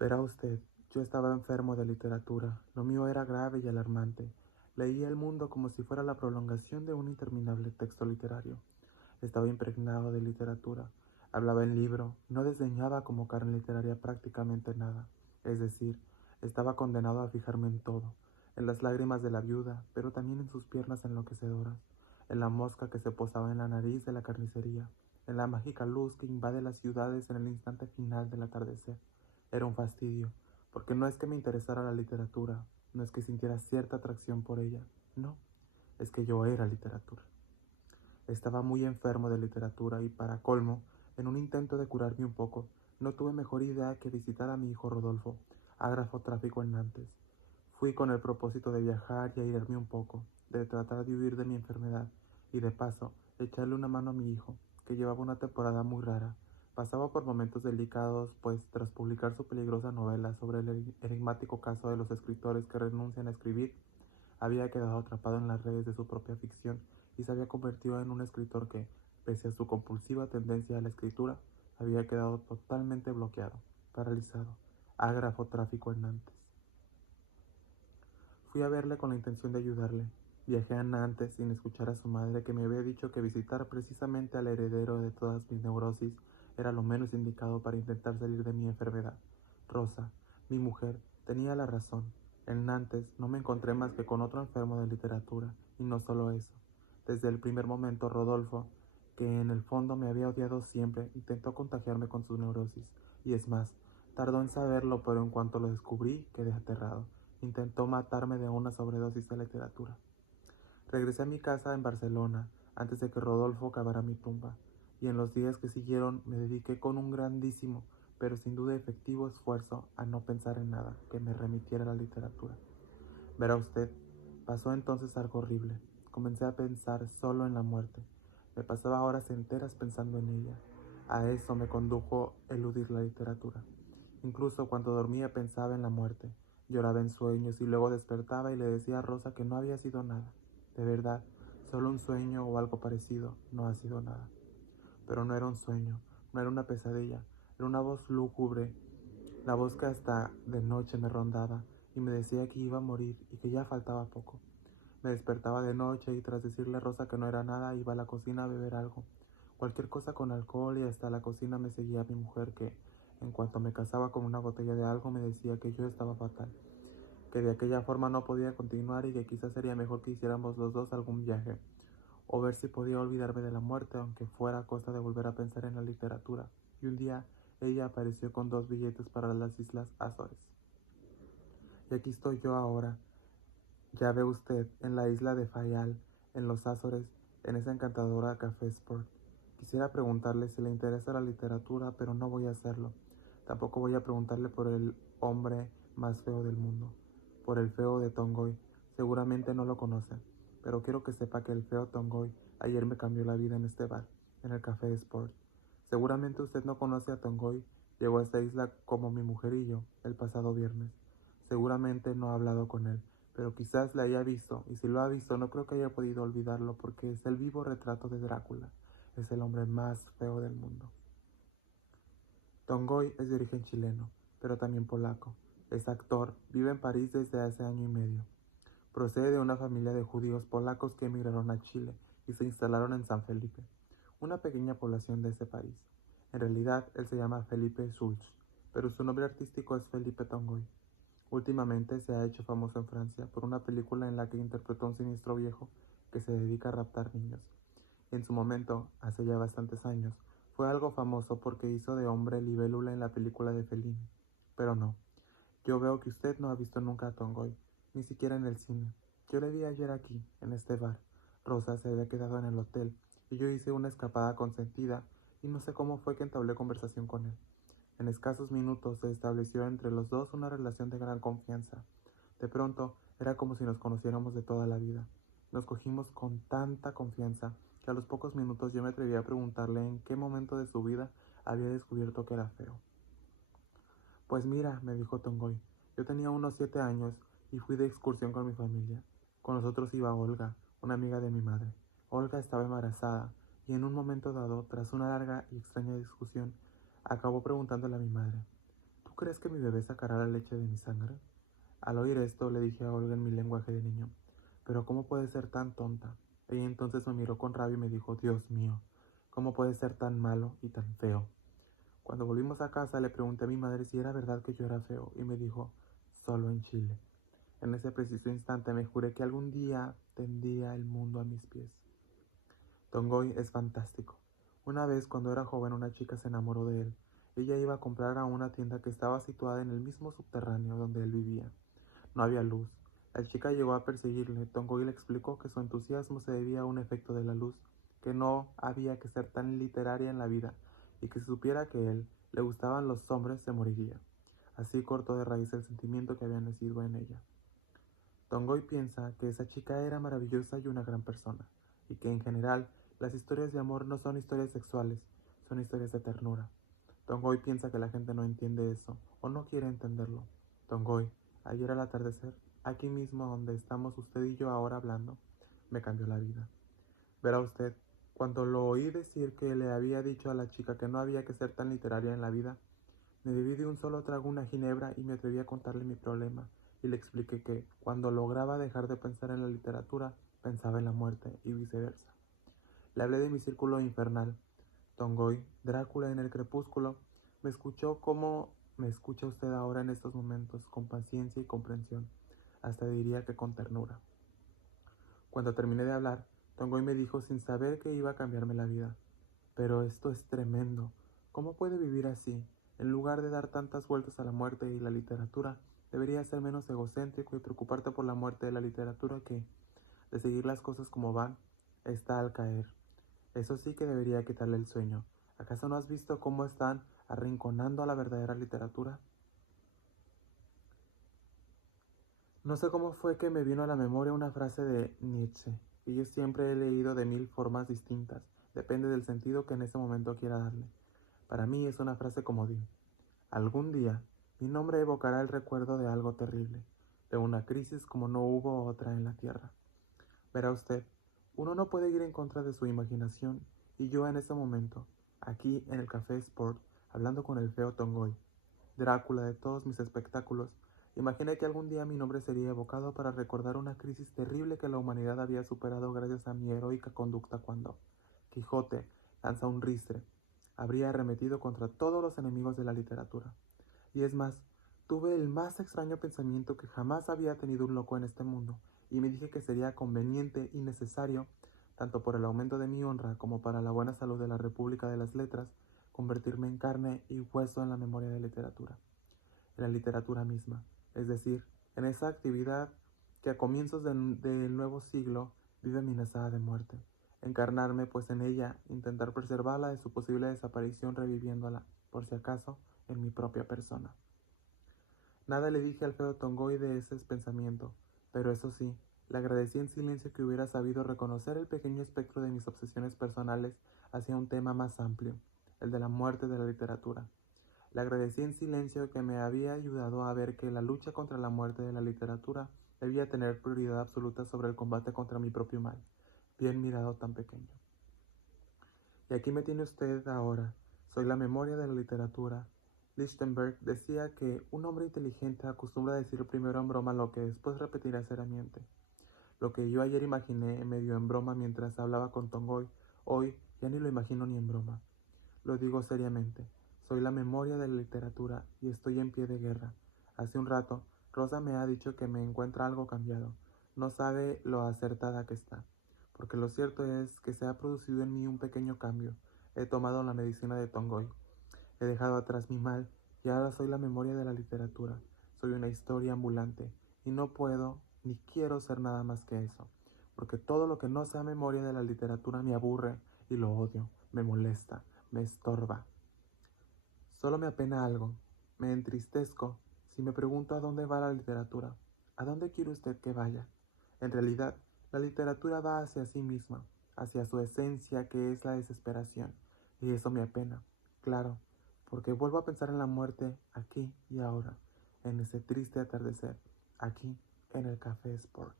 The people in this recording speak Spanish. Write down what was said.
Verá usted, yo estaba enfermo de literatura. Lo mío era grave y alarmante. Leía el mundo como si fuera la prolongación de un interminable texto literario. Estaba impregnado de literatura. Hablaba en libro, no desdeñaba como carne literaria prácticamente nada. Es decir, estaba condenado a fijarme en todo, en las lágrimas de la viuda, pero también en sus piernas enloquecedoras, en la mosca que se posaba en la nariz de la carnicería, en la mágica luz que invade las ciudades en el instante final del atardecer. Era un fastidio, porque no es que me interesara la literatura, no es que sintiera cierta atracción por ella, no, es que yo era literatura. Estaba muy enfermo de literatura y, para colmo, en un intento de curarme un poco, no tuve mejor idea que visitar a mi hijo Rodolfo, ágrafo tráfico en Nantes. Fui con el propósito de viajar y airarme un poco, de tratar de huir de mi enfermedad y, de paso, echarle una mano a mi hijo, que llevaba una temporada muy rara. Pasaba por momentos delicados, pues, tras publicar su peligrosa novela sobre el enigmático caso de los escritores que renuncian a escribir, había quedado atrapado en las redes de su propia ficción y se había convertido en un escritor que, pese a su compulsiva tendencia a la escritura, había quedado totalmente bloqueado, paralizado, ágrafo tráfico en Nantes. Fui a verle con la intención de ayudarle. Viajé a Nantes sin escuchar a su madre, que me había dicho que visitar precisamente al heredero de todas mis neurosis era lo menos indicado para intentar salir de mi enfermedad. Rosa, mi mujer, tenía la razón. En Nantes no me encontré más que con otro enfermo de literatura, y no solo eso. Desde el primer momento, Rodolfo, que en el fondo me había odiado siempre, intentó contagiarme con su neurosis, y es más, tardó en saberlo, pero en cuanto lo descubrí, quedé aterrado. Intentó matarme de una sobredosis de literatura. Regresé a mi casa en Barcelona antes de que Rodolfo cavara mi tumba, y en los días que siguieron me dediqué con un grandísimo, pero sin duda efectivo esfuerzo a no pensar en nada que me remitiera a la literatura. Verá usted, pasó entonces algo horrible. Comencé a pensar solo en la muerte. Me pasaba horas enteras pensando en ella. A eso me condujo eludir la literatura. Incluso cuando dormía pensaba en la muerte. Lloraba en sueños y luego despertaba y le decía a Rosa que no había sido nada. De verdad, solo un sueño o algo parecido, no ha sido nada. Pero no era un sueño, no era una pesadilla, era una voz lúgubre, la voz que hasta de noche me rondaba y me decía que iba a morir y que ya faltaba poco. Me despertaba de noche y, tras decirle a Rosa que no era nada, iba a la cocina a beber algo. Cualquier cosa con alcohol, y hasta la cocina me seguía mi mujer, que, en cuanto me casaba con una botella de algo, me decía que yo estaba fatal, que de aquella forma no podía continuar y que quizás sería mejor que hiciéramos los dos algún viaje, o ver si podía olvidarme de la muerte, aunque fuera a costa de volver a pensar en la literatura. Y un día ella apareció con 2 billetes para las Islas Azores. Y aquí estoy yo ahora, ya ve usted, en la isla de Fayal, en los Azores, en esa encantadora Café Sport. Quisiera preguntarle si le interesa la literatura, pero no voy a hacerlo. Tampoco voy a preguntarle por el hombre más feo del mundo, por el feo de Tongoy. Seguramente no lo conoce, pero quiero que sepa que el feo Tongoy ayer me cambió la vida en este bar, en el Café Sport. Seguramente usted no conoce a Tongoy. Llegó a esta isla como mi mujer y yo, el pasado viernes. Seguramente no ha hablado con él, pero quizás la haya visto, y si lo ha visto no creo que haya podido olvidarlo, porque es el vivo retrato de Drácula. Es el hombre más feo del mundo. Tongoy es de origen chileno, pero también polaco. Es actor, vive en París desde hace año y medio. Procede de una familia de judíos polacos que emigraron a Chile y se instalaron en San Felipe, una pequeña población de ese país. En realidad, él se llama Felipe Schulz, pero su nombre artístico es Felipe Tongoy. Últimamente se ha hecho famoso en Francia por una película en la que interpretó a un siniestro viejo que se dedica a raptar niños. Y en su momento, hace ya bastantes años, fue algo famoso porque hizo de hombre libélula en la película de Fellini. Pero no, yo veo que usted no ha visto nunca a Tongoy, ni siquiera en el cine. Yo le vi ayer aquí, en este bar. Rosa se había quedado en el hotel, y yo hice una escapada consentida, y no sé cómo fue que entablé conversación con él. En escasos minutos se estableció entre los dos una relación de gran confianza. De pronto, era como si nos conociéramos de toda la vida. Nos cogimos con tanta confianza que a los pocos minutos yo me atreví a preguntarle en qué momento de su vida había descubierto que era feo. Pues mira, me dijo Tongoy, yo tenía unos 7 años y fui de excursión con mi familia. Con nosotros iba Olga, una amiga de mi madre. Olga estaba embarazada y en un momento dado, tras una larga y extraña discusión, acabó preguntándole a mi madre: crees que mi bebé sacará la leche de mi sangre? Al oír esto, le dije a Olga en mi lenguaje de niño, pero ¿cómo puede ser tan tonta? Ella entonces me miró con rabia y me dijo, Dios mío, ¿cómo puede ser tan malo y tan feo? Cuando volvimos a casa le pregunté a mi madre si era verdad que yo era feo y me dijo, solo en Chile. En ese preciso instante me juré que algún día tendría el mundo a mis pies. Tongoy es fantástico. Una vez cuando era joven una chica se enamoró de él. Ella iba a comprar a una tienda que estaba situada en el mismo subterráneo donde él vivía. No había luz. La chica llegó a perseguirle. Tongoy le explicó que su entusiasmo se debía a un efecto de la luz, que no había que ser tan literaria en la vida, y que si supiera que a él le gustaban los hombres se moriría. Así cortó de raíz el sentimiento que había nacido en ella. Tongoy piensa que esa chica era maravillosa y una gran persona, y que en general las historias de amor no son historias sexuales, son historias de ternura. Tongoy piensa que la gente no entiende eso, o no quiere entenderlo. Tongoy, ayer al atardecer, aquí mismo donde estamos usted y yo ahora hablando, me cambió la vida. Verá usted, cuando lo oí decir que le había dicho a la chica que no había que ser tan literaria en la vida, me bebí de un solo trago una ginebra y me atreví a contarle mi problema, y le expliqué que, cuando lograba dejar de pensar en la literatura, pensaba en la muerte, y viceversa. Le hablé de mi círculo infernal. Tongoy, Drácula en el crepúsculo, me escuchó como me escucha usted ahora en estos momentos, con paciencia y comprensión, hasta diría que con ternura. Cuando terminé de hablar, Tongoy me dijo sin saber que iba a cambiarme la vida. Pero esto es tremendo. ¿Cómo puede vivir así? En lugar de dar tantas vueltas a la muerte y la literatura, debería ser menos egocéntrico y preocuparte por la muerte de la literatura que, de seguir las cosas como van, está al caer. Eso sí que debería quitarle el sueño. ¿Acaso no has visto cómo están arrinconando a la verdadera literatura? No sé cómo fue que me vino a la memoria una frase de Nietzsche, que yo siempre he leído de 1000 formas distintas, depende del sentido que en ese momento quiera darle. Para mí es una frase comodín. Algún día, mi nombre evocará el recuerdo de algo terrible, de una crisis como no hubo otra en la Tierra. Verá usted, uno no puede ir en contra de su imaginación, y yo en ese momento, aquí en el Café Sport, hablando con el feo Tongoy, Drácula de todos mis espectáculos, imaginé que algún día mi nombre sería evocado para recordar una crisis terrible que la humanidad había superado gracias a mi heroica conducta cuando Quijote lanza un ristre, habría arremetido contra todos los enemigos de la literatura. Y es más, tuve el más extraño pensamiento que jamás había tenido un loco en este mundo, y me dije que sería conveniente y necesario, tanto por el aumento de mi honra como para la buena salud de la República de las Letras, convertirme en carne y hueso en la memoria de literatura, en la literatura misma, es decir, en esa actividad que a comienzos del nuevo siglo vive amenazada de muerte. Encarnarme pues en ella, intentar preservarla de su posible desaparición reviviéndola, por si acaso, en mi propia persona. Nada le dije al feo Tongoy de ese pensamiento, pero eso sí, le agradecí en silencio que hubiera sabido reconocer el pequeño espectro de mis obsesiones personales hacia un tema más amplio, el de la muerte de la literatura. Le agradecí en silencio que me había ayudado a ver que la lucha contra la muerte de la literatura debía tener prioridad absoluta sobre el combate contra mi propio mal. Bien mirado tan pequeño. Y aquí me tiene usted ahora. Soy la memoria de la literatura. Lichtenberg decía que un hombre inteligente acostumbra a decir primero en broma lo que después repetirá seriamente. Lo que yo ayer imaginé medio en broma mientras hablaba con Tongoy, hoy ya ni lo imagino ni en broma. Lo digo seriamente. Soy la memoria de la literatura y estoy en pie de guerra. Hace un rato, Rosa me ha dicho que me encuentra algo cambiado. No sabe lo acertada que está. Porque lo cierto es que se ha producido en mí un pequeño cambio. He tomado la medicina de Tongoy. He dejado atrás mi mal y ahora soy la memoria de la literatura. Soy una historia ambulante y no puedo ni quiero ser nada más que eso. Porque todo lo que no sea memoria de la literatura me aburre y lo odio, me molesta, me estorba. Solo me apena algo, me entristezco si me pregunto a dónde va la literatura. ¿A dónde quiere usted que vaya? En realidad, la literatura va hacia sí misma, hacia su esencia que es la desesperación, y eso me apena, claro, porque vuelvo a pensar en la muerte aquí y ahora, en ese triste atardecer, aquí en el Café Sport.